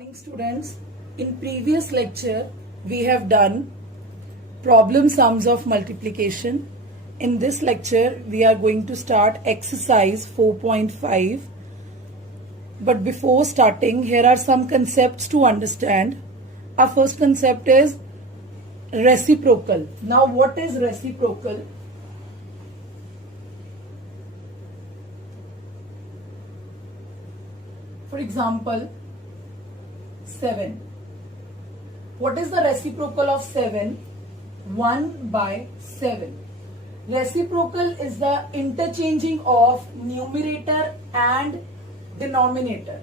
Morning students. In previous lecture we have done problem sums of multiplication. In this lecture we are going to start exercise 4.5. But before starting, here are some concepts to understand. Our first concept is reciprocal. Now what is reciprocal? For example, 7. What is the reciprocal of 7? 1 by 7. Reciprocal is the interchanging of numerator and denominator.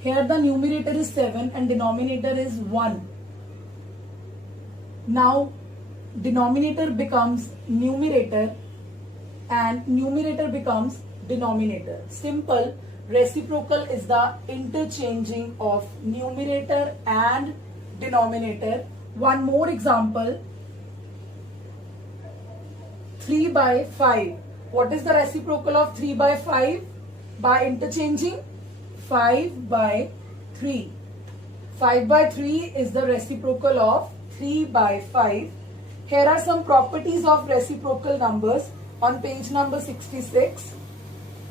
Here the numerator is 7 and denominator is 1. Now denominator becomes numerator and numerator becomes denominator. Simple. Reciprocal is the interchanging of numerator and denominator. One more example. 3 by 5. What is the reciprocal of 3 by 5? By interchanging 5 by 3. 5 by 3 is the reciprocal of 3 by 5. Here are some properties of reciprocal numbers on page number 66.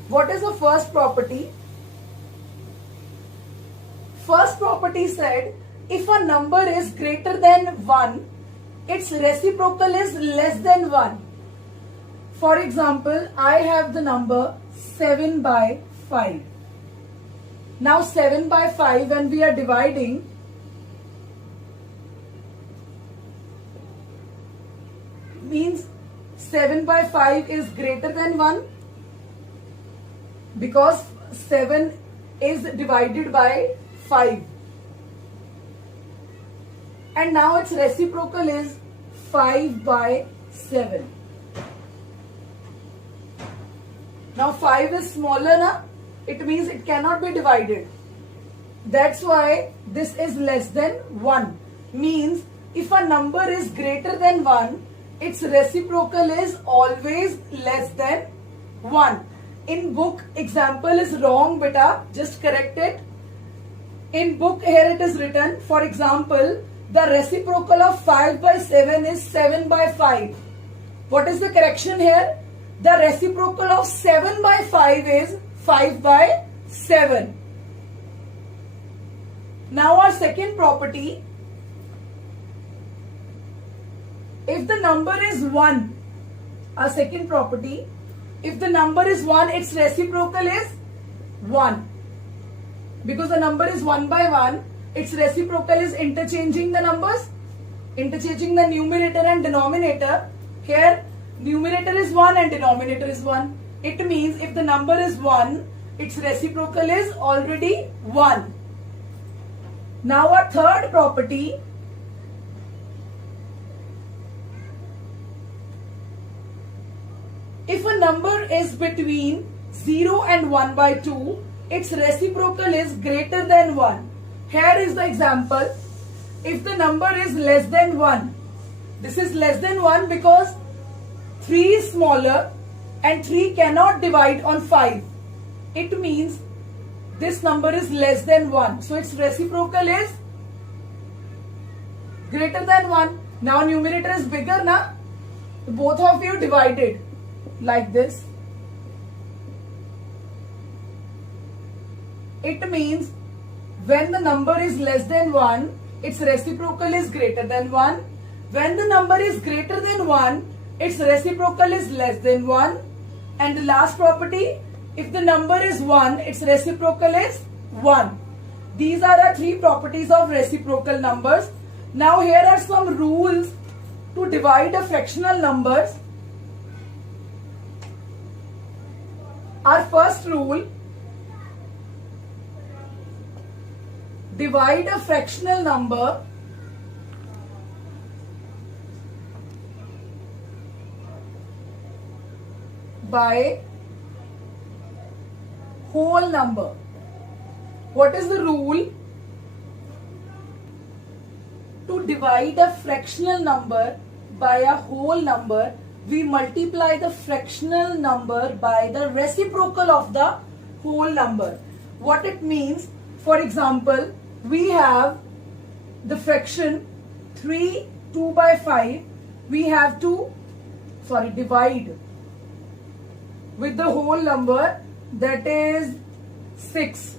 What is the first property? First property said if a number is greater than 1, its reciprocal is less than 1. For example, I have the number 7 by 5. Now 7 by 5 when we are dividing, means 7 by 5 is greater than 1 because 7 is divided by 5. And now its reciprocal is 5 by 7. Now 5 is smaller, na? It means it cannot be divided. That's why this is less than 1. Means if a number is greater than 1, its reciprocal is always less than 1. In book, example is wrong, beta. Just correct it. In book, here it is written, for example, the reciprocal of 5 by 7 is 7 by 5. What is the correction here? The reciprocal of 7 by 5 is 5 by 7. Now our second property. If the number is 1, our second property, if the number is 1, its reciprocal is 1. Because the number is 1 by 1, its reciprocal is interchanging the numbers, interchanging the numerator and denominator. Here, numerator is 1 and denominator is 1. It means if the number is 1, its reciprocal is already 1. Now our third property. If a number is between 0 and 1 by 2, its reciprocal is greater than 1. Here is the example. If the number is less than 1, this is less than 1 because 3 is smaller and 3 cannot divide on 5. It means this number is less than 1. So its reciprocal is greater than 1. Now numerator is bigger, na? Both of you divided like this. It means when the number is less than 1, its reciprocal is greater than 1. When the number is greater than 1, its reciprocal is less than 1. And the last property, if the number is 1, its reciprocal is 1. These are the three properties of reciprocal numbers. Now here are some rules to divide a fractional numbers. Our first rule, divide a fractional number by whole number. What is the rule? To divide a fractional number by a whole number, we multiply the fractional number by the reciprocal of the whole number. What it means, for example, we have the fraction 3, 2 by 5. We have to, divide with the whole number, that is 6.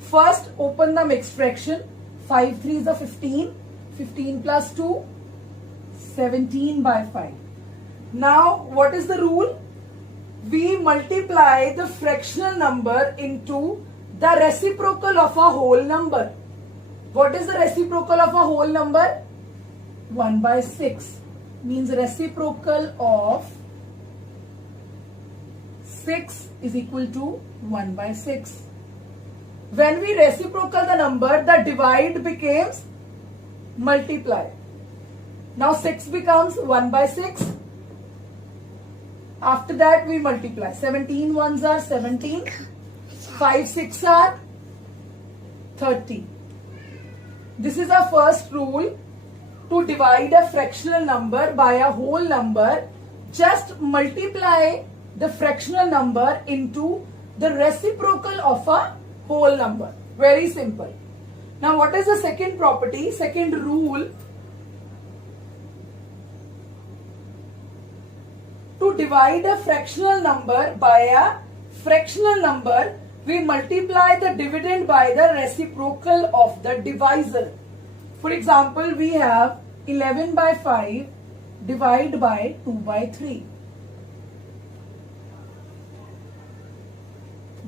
First, open the mixed fraction. 5 3s are 15. 15 plus 2, 17 by 5. Now, what is the rule? We multiply the fractional number into the reciprocal of a whole number. What is the reciprocal of a whole number? 1 by 6. Means reciprocal of 6 is equal to 1 by 6. When we reciprocal the number, the divide becomes multiply. Now 6 becomes 1 by 6. After that we multiply. 17 ones are 17. 5 6 are 30. This is our first rule. To divide a fractional number by a whole number, just multiply the fractional number into the reciprocal of a whole number. Very simple. Now what is the second property, second rule? To divide a fractional number by a fractional number, we multiply the dividend by the reciprocal of the divisor. For example, we have 11 by 5 divided by 2 by 3.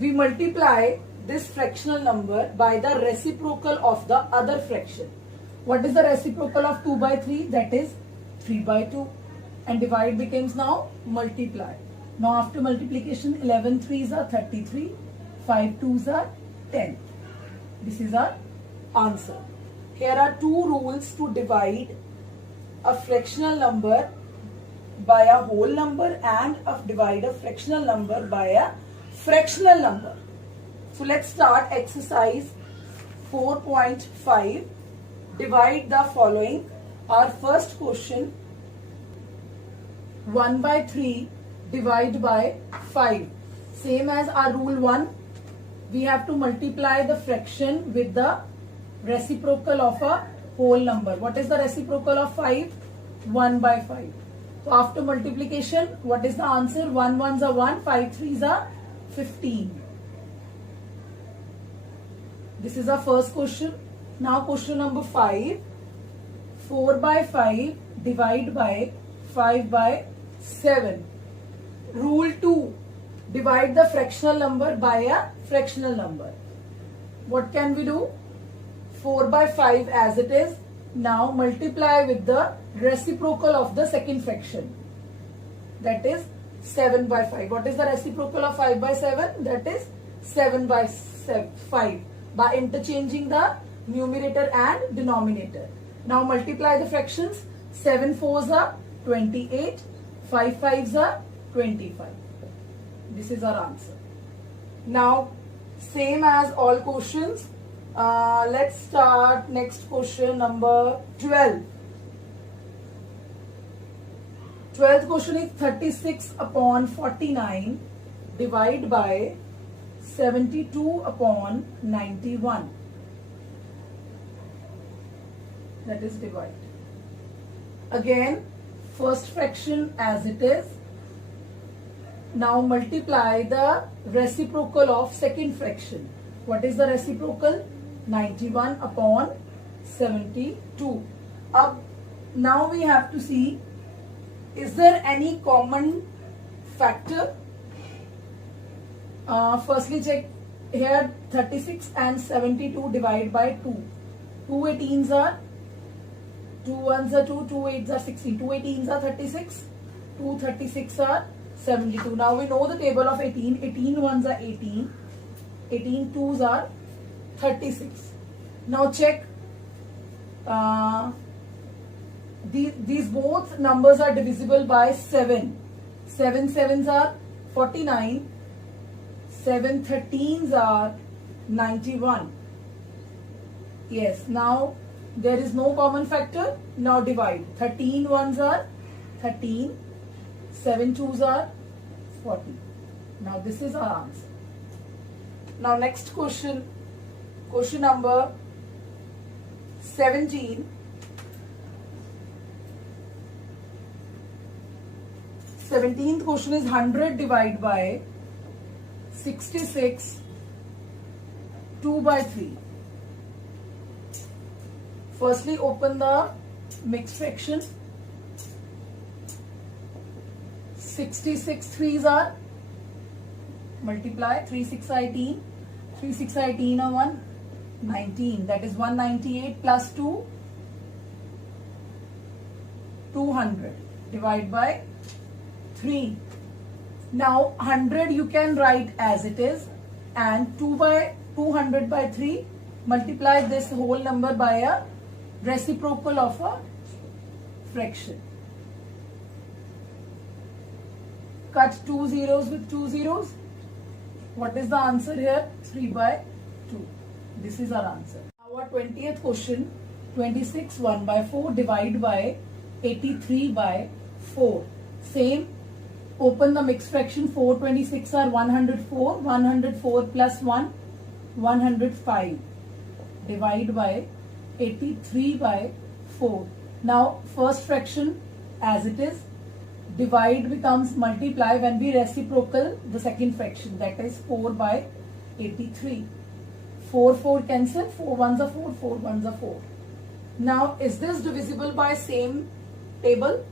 We multiply this fractional number by the reciprocal of the other fraction. What is the reciprocal of 2 by 3? That is 3 by 2. And divide becomes now multiply. Now after multiplication, 11 3s are 33, 5 2s are 10. This is our answer. Here are two rules to divide a fractional number by a whole number and divide a fractional number by a fractional number. So let's start exercise 4.5. Divide the following. Our first question, 1 by 3 divide by 5. Same as our rule 1. We have to multiply the fraction with the reciprocal of a whole number. What is the reciprocal of 5? 1 by 5. So after multiplication, what is the answer? 1 1s are 1, 5 3s are 15. This is our first question. Now question number 5. 4 by 5 divide by 5 by 7. Rule 2. Divide the fractional number by a fractional number. What can we do? 4 by 5 as it is. Now multiply with the reciprocal of the second fraction. That is 7 by 5. What is the reciprocal of 5 by 7? That is 7 by 5. By interchanging the numerator and denominator. Now multiply the fractions. 7 4s are 28. 5 5s are 25. This is our answer. Now same as all questions. Let's start next question number 12. 12th question is 36 upon 49 divide by 72 upon 91. That is divide. Again, first fraction as it is. Now multiply the reciprocal of second fraction. What is the reciprocal? 91 upon 72. Now we have to see, is there any common factor? Firstly check here, 36 and 72 divide by 2. 2 18s are 2 1s are 2, 2 8s are 16. 2 18s are 36, 2 36 are 72. Now we know the table of 18. 18 1s are 18, 18 2s are 36. Now check, these both numbers are divisible by 7. 7 7s are 49, 7 13s are 91. Yes, now there is no common factor. Now divide. 13 1s are 13, 7 2s are 40. Now this is our answer. Now next question. Question number 17. 17th question is 100 divided by 66 2 by 3. Firstly, open the mixed fraction. 66 threes are multiply 3 6 18, 3 6 18 are 1 19, that is 198 plus 2 200 divided by 3. Now 100 you can write as it is, and 200 by 3, multiply this whole number by a reciprocal of a fraction. Cut 2 zeros with 2 zeros. What is the answer here? 3 by 2. This is our answer. Our 20th question, 26 1 by 4 divided by 83 by 4. Same. Open the mixed fraction. 426 are 104. 104 plus 1, 105. Divide by 83 by 4. Now first fraction as it is. Divide becomes multiply when we reciprocal the second fraction, that is 4 by 83. 4 4 cancel. 4 ones are 4. 4 ones are 4. Now is this divisible by same table?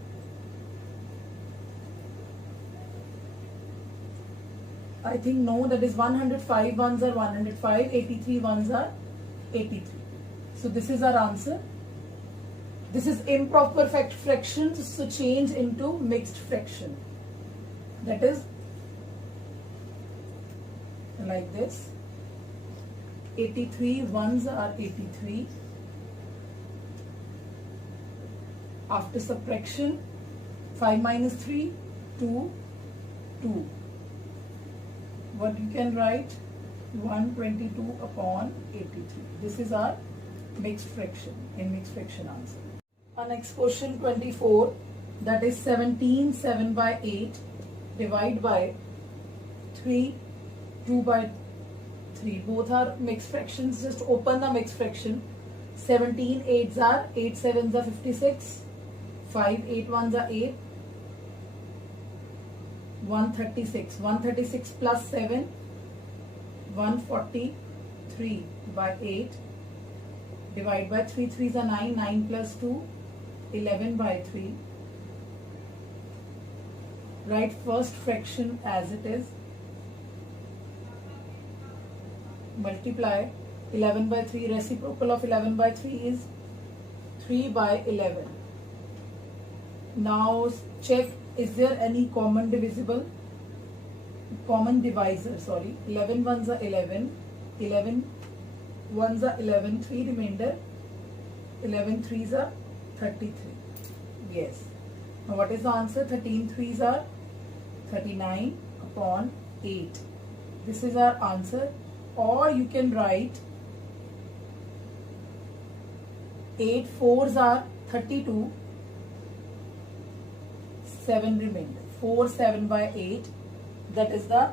I think no, that is 105 ones are 105, 83 ones are 83. So this is our answer. This is improper fractions, so change into mixed fraction. That is like this. 83 ones are 83. After subtraction, 5 minus 3, 2, 2. What you can write? 122 upon 83. This is our mixed fraction, in mixed fraction answer. Our next question 24, that is 17 7 by 8 divide by 3 2 by 3. Both are mixed fractions. Just open the mixed fraction. 17 8s are 8 7s are 56. 5 8 1s are 8. 136. 136 plus 7, 143 by 8. Divide by 3 3s are 9. 9 plus 2, 11 by 3. Write first fraction as it is. Multiply 11 by 3. Reciprocal of 11 by 3 is 3 by 11. Now check, is there any common divisor? 11 ones are 11. 11 ones are 11. 3 remainder. 11 threes are 33. Yes. Now what is the answer? 13 threes are 39 upon 8. This is our answer. Or you can write 8 fours are 32. 7 remainder. 4 7 by 8. That is the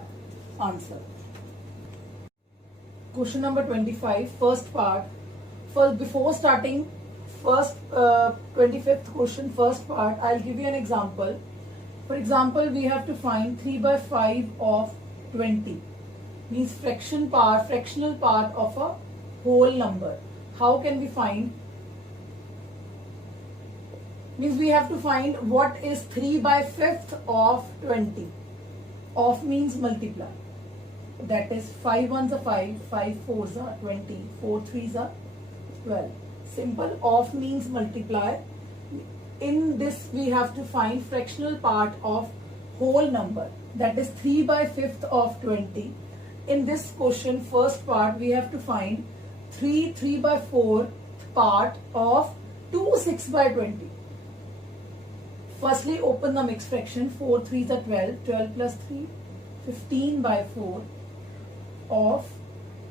answer. Question number 25, first part. First, before starting 25th question, first part, I'll give you an example. For example, we have to find 3 by 5 of 20. Means fractional part of a whole number. How can we find? Means we have to find what is 3 by 5th of 20. Of means multiply. That is 5 ones are 5, 5 fours are 20, 4 threes are 12. Simple. Of means multiply. In this we have to find fractional part of whole number. That is 3 by 5th of 20. In this question, first part, we have to find 3 by 4th part of 2 6 by 20. Firstly, open the mixed fraction. 4 3s are 12. 12 plus 3, 15 by 4 of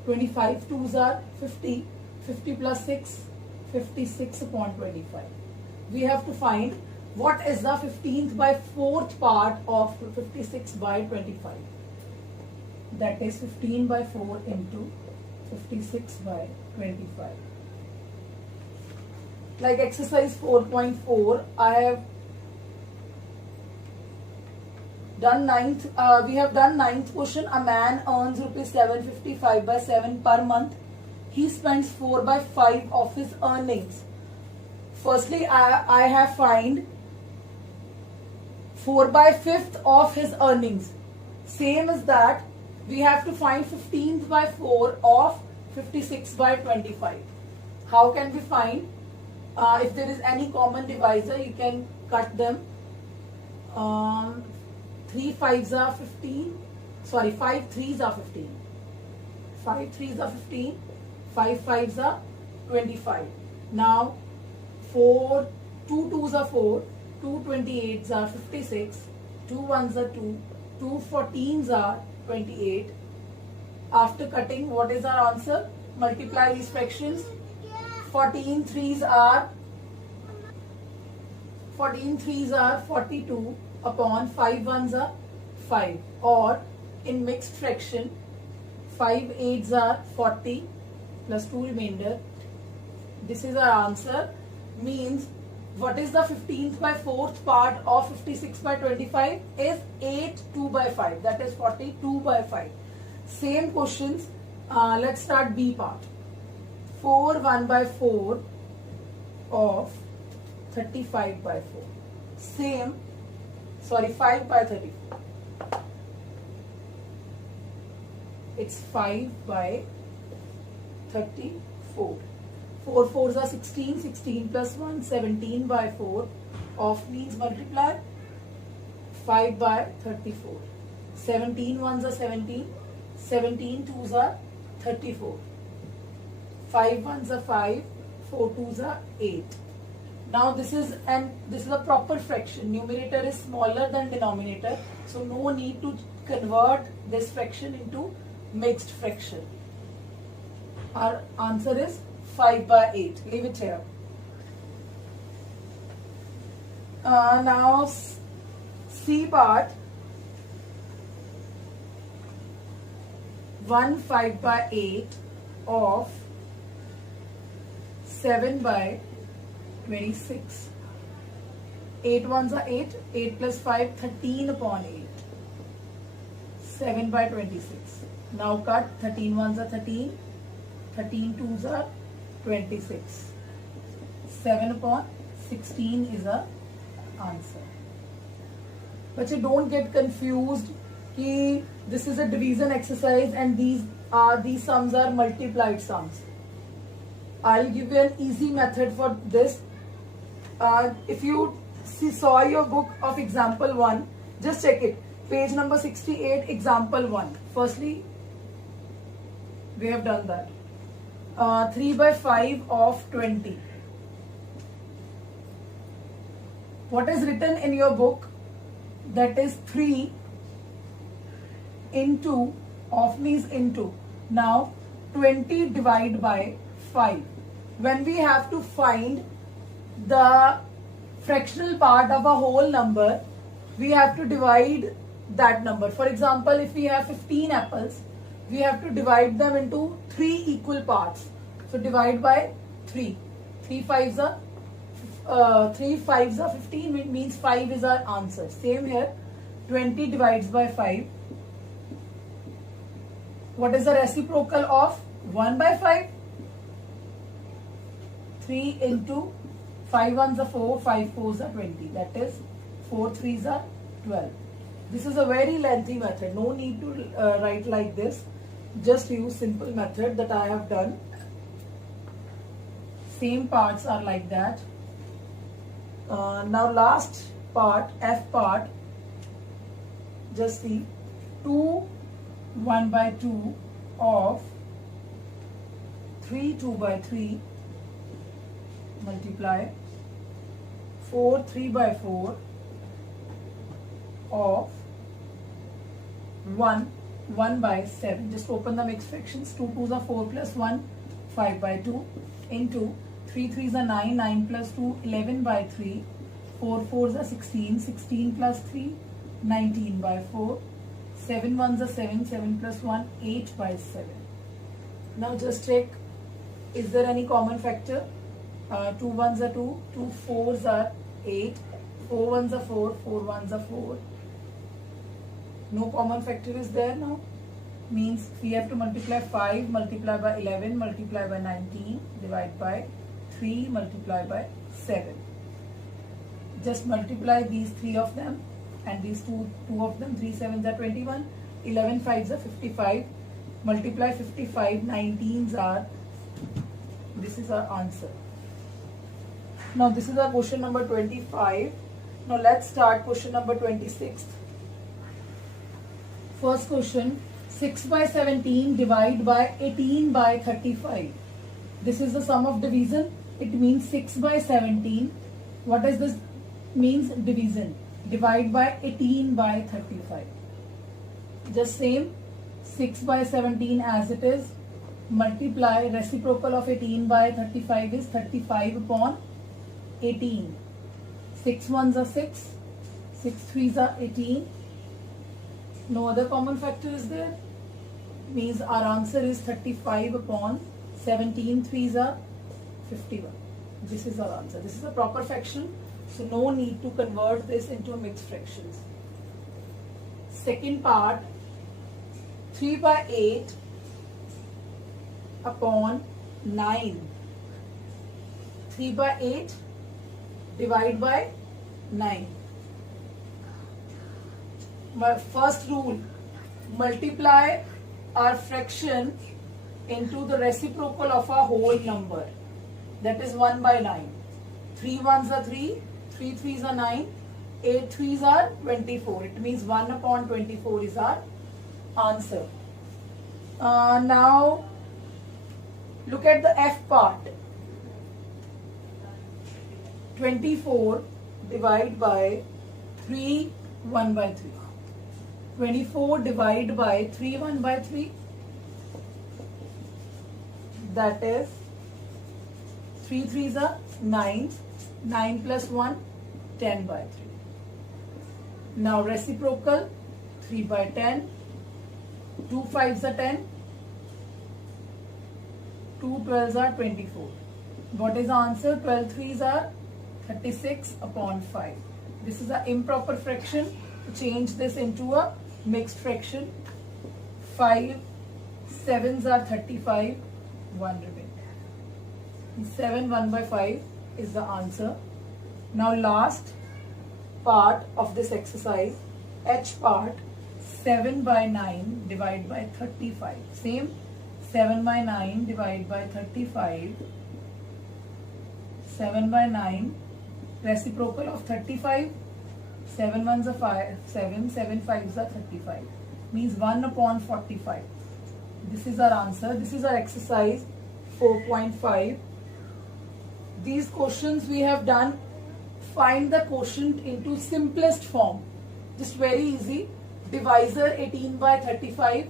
25. 2s are 50. 50 plus 6, 56 upon 25. We have to find what is the 15th by 4th part of 56 by 25. That is 15 by 4 into 56 by 25. Like exercise 4.4, I have done ninth. We have done ninth question. A man earns rupees 755 by 7 per month. He spends 4 by 5 of his earnings. Firstly, I have find 4 by 5th of his earnings. Same as that, we have to find 15th by 4 of 56 by 25. How can we find? If there is any common divisor, you can cut them. 3 5s are 15. Sorry, 5 3s are 15. 5 3s are 15. 5 5s are 25. Now, 4 2 2s are 4. 2 28s are 56. 2 1s are 2. 2 14s are 28. After cutting, what is our answer? Multiply these fractions. 14 3s are 42 upon 5 1s are 5, or in mixed fraction 5 8s are 40 plus 2 remainder. This is our answer. Means what is the 15th by 4th part of 56 by 25 is 8 2 by 5, that is 42 by 5. Same questions. Let's start B part. 4 1 by 4 of 35 by 4. Same, sorry, 5 by 34. It's 5 by 34. 4 4s are 16. 16 plus 1, 17 by 4 of means multiply 5 by 34. 17 1s are 17. 17 2s are 34. 5 1s are 5. 4 2s are 8. Now this is a proper fraction. Numerator is smaller than denominator, so no need to convert this fraction into mixed fraction. Our answer is 5 by 8. Leave it here. Now C part. 1 5 by 8 of 7 by 26. 8 1s are 8. 8 plus 5, 13 upon 8. 7 by 26. Now cut. 13 1s are 13. 13 2s are 26. 7 upon 16 is our answer. But you don't get confused कि this is a division exercise and these sums are multiplied sums. I'll give you an easy method for this. If you saw your book of example 1, just check it. Page number 68, example 1. Firstly, we have done that. 3 by 5 of 20. What is written in your book? That is 3 into, of means into. Now 20 divided by 5. When we have to find the fractional part of a whole number, we have to divide that number. For example, if we have 15 apples, we have to divide them into 3 equal parts. So divide by 3. 3 5s are 15, which means 5 is our answer. Same here. 20 divides by 5. What is the reciprocal of 1 by 5? 3 into 5 1s are 4, 5 4s are 20. That is 4 3s are 12. This is a very lengthy method. No need to write like this. Just use simple method that I have done. Same parts are like that. Now last part, F part. Just see 2 1 by 2 of 3 2 by 3 multiply 4 3 by 4 of 1 1 by 7. Just open the mixed fractions. 2 2s are 4 plus 1, 5 by 2 into 3 3s are 9, 9 plus 2, 11 by 3, 4 4s are 16, 16 plus 3, 19 by 4, 7 1s are 7, 7 plus 1, 8 by 7. Now just check, is there any common factor? 2 ones are 2, 2 fours are 8, 4 ones are 4, 4 ones are 4. No common factor is there now. Means we have to multiply 5, multiply by 11, multiply by 19, divide by 3, multiply by 7. Just multiply these 3 of them and these two of them. 3 7s are 21, 11 5s are 55. Multiply 55, 19s are, this is our answer. Now this is our question number 25. Now let's start question number 26. First question, 6 by 17 divide by 18 by 35. This is the sum of division. It means 6 by 17. What does this means? Division. Divide by 18 by 35. Just same, 6 by 17 as it is. Multiply, reciprocal of 18 by 35 is 35 upon 18. 6 ones are 6, 6 threes are 18. No other common factor is there. Means our answer is 35 upon 17 threes are 51. This is our answer. This is a proper fraction, so no need to convert this into mixed fractions. Second part, 3 by 8 upon 9. 3 by 8 divide by 9. My first rule, multiply our fraction into the reciprocal of a whole number. That is 1 by 9. 3 ones are 3, 3 threes are 9, 8 threes are 24. It means 1 upon 24 is our answer. Now look at the F part. 24 divide by 3 1 by 3. 24 divide by 3 1 by 3. That is 3 threes are 9. 9 plus 1 10 by 3. Now reciprocal 3 by 10. 2 5s are 10. 2 12s are 24. What is the answer? 12 threes are 36 upon 5. This is an improper fraction. To change this into a mixed fraction, 5 7s are 35, 1 remains. 7 1 by 5 is the answer. Now last part of this exercise, H part, 7 by 9 divide by 35. Same, 7 by 9 divide by 35. 7 by 9, reciprocal of 35. 7 ones are 5, 7, 7 5s are 35. Means 1 upon 45. This is our answer. This is our exercise 4.5. These questions we have done. Find the quotient into simplest form. Just very easy. Divisor 18 by 35.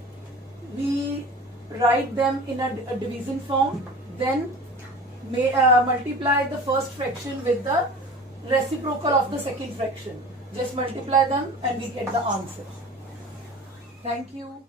We write them in a division form. Then multiply the first fraction with the reciprocal of the second fraction. Just multiply them and we get the answer. Thank you.